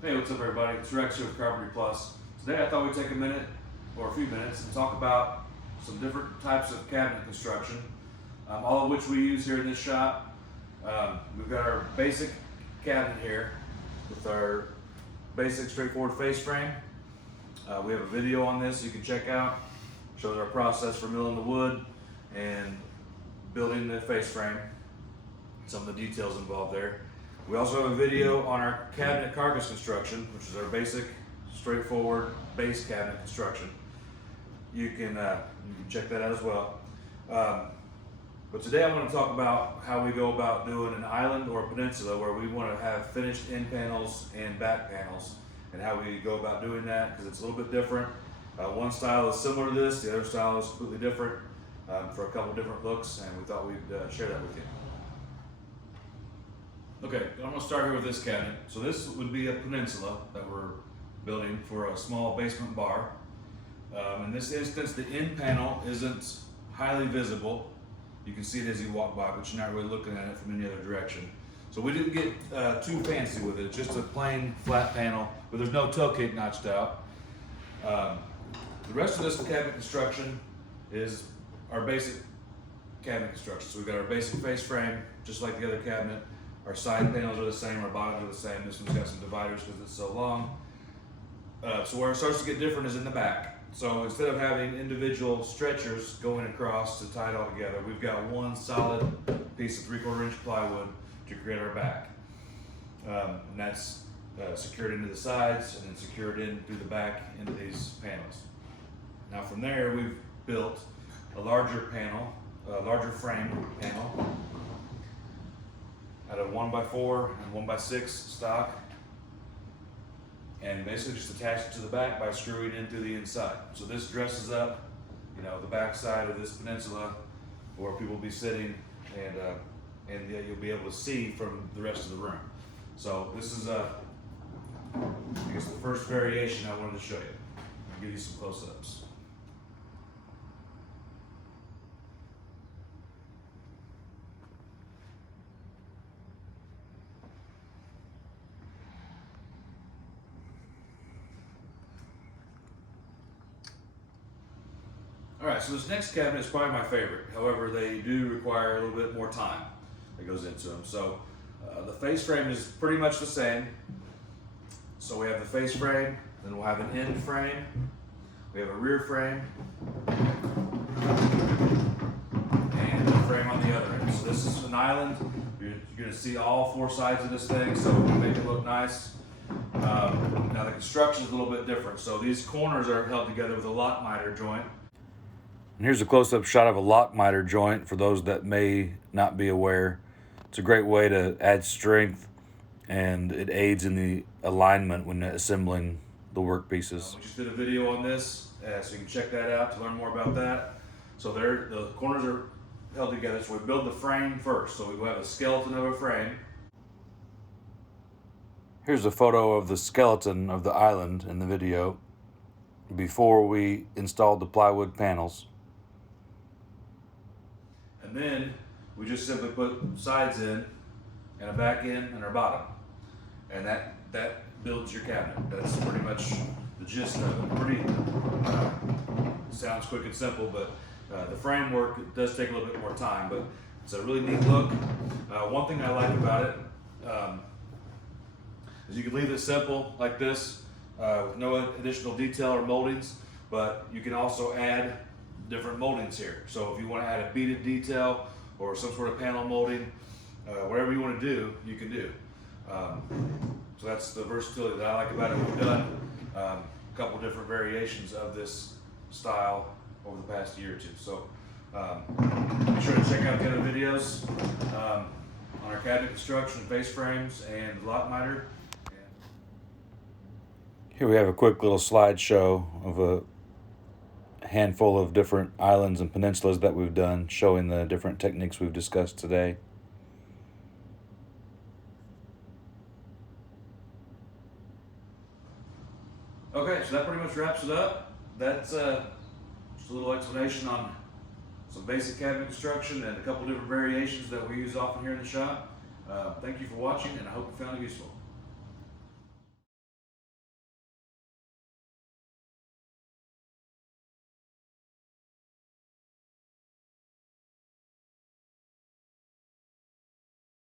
Hey, what's up everybody? It's Rex here with Carpentry Plus. Today I thought we'd take a minute or a few minutes and talk about some different types of cabinet construction, all of which we use here in this shop. We've got our basic cabinet here with our basic straightforward face frame. We have a video on this you can check out. Shows our process for milling the wood and building the face frame, some of the details involved there. We also have a video on our cabinet carcass construction, which is our basic, straightforward base cabinet construction. You can check that out as well. But today I want to talk about how we go about doing an island or a peninsula where we want to have finished end panels and back panels, and how we go about doing that, because it's a little bit different. One style is similar to this, the other style is completely different for a couple different looks, and we thought we'd share that with you. Okay, I'm going to start here with this cabinet. So this would be a peninsula that we're building for a small basement bar. In this instance, the end panel isn't highly visible. You can see it as you walk by, but you're not really looking at it from any other direction. So we didn't get too fancy with it. It's just a plain flat panel, but there's no tailgate notched out. The rest of this cabinet construction is our basic cabinet construction. So we've got our basic face frame, just like the other cabinet. Our side panels are the same, our bottoms are the same. This one's got some dividers because it's so long. So where it starts to get different is in the back. So instead of having individual stretchers going across to tie it all together, we've got one solid piece of 3/4 inch plywood to create our back. And that's secured into the sides and then secured in through the back into these panels. Now from there, we've built a larger panel, a larger frame panel, out of 1x4 and 1x6 stock, and basically just attach it to the back by screwing in through the inside. So this dresses up, the back side of this peninsula where people will be sitting, and you'll be able to see from the rest of the room. So this is I guess the first variation I wanted to show you. I'll give you some close-ups. Alright, so this next cabinet is probably my favorite. However, they do require a little bit more time that goes into them. So the face frame is pretty much the same. So we have the face frame, then we'll have an end frame, we have a rear frame, and a frame on the other end. So this is an island. You're going to see all four sides of this thing, so we'll make it look nice. Now the construction is a little bit different. So these corners are held together with a lock miter joint. And here's a close-up shot of a lock miter joint for those that may not be aware. It's a great way to add strength, and it aids in the alignment when assembling the work pieces. We just did a video on this, so you can check that out to learn more about that. So the corners are held together, so we build the frame first. So we will have a skeleton of a frame. Here's a photo of the skeleton of the island in the video before we installed the plywood panels. And then we just simply put sides in and a back in and our bottom. And that builds your cabinet. That's pretty much the gist of it. Sounds quick and simple, but the framework does take a little bit more time, but it's a really neat look. One thing I like about it is you can leave it simple like this with no additional detail or moldings, but you can also add different moldings here. So if you want to add a beaded detail or some sort of panel molding, whatever you want to do, you can do. So that's the versatility that I like about it. We've done a couple different variations of this style over the past year or two. So be sure to check out the other videos on our cabinet construction, face frames, and lock miter. Here we have a quick little slideshow of a handful of different islands and peninsulas that we've done, showing the different techniques we've discussed today. Okay, so that pretty much wraps it up. That's just a little explanation on some basic cabinet construction and a couple different variations that we use often here in the shop. Thank you for watching, and I hope you found it useful.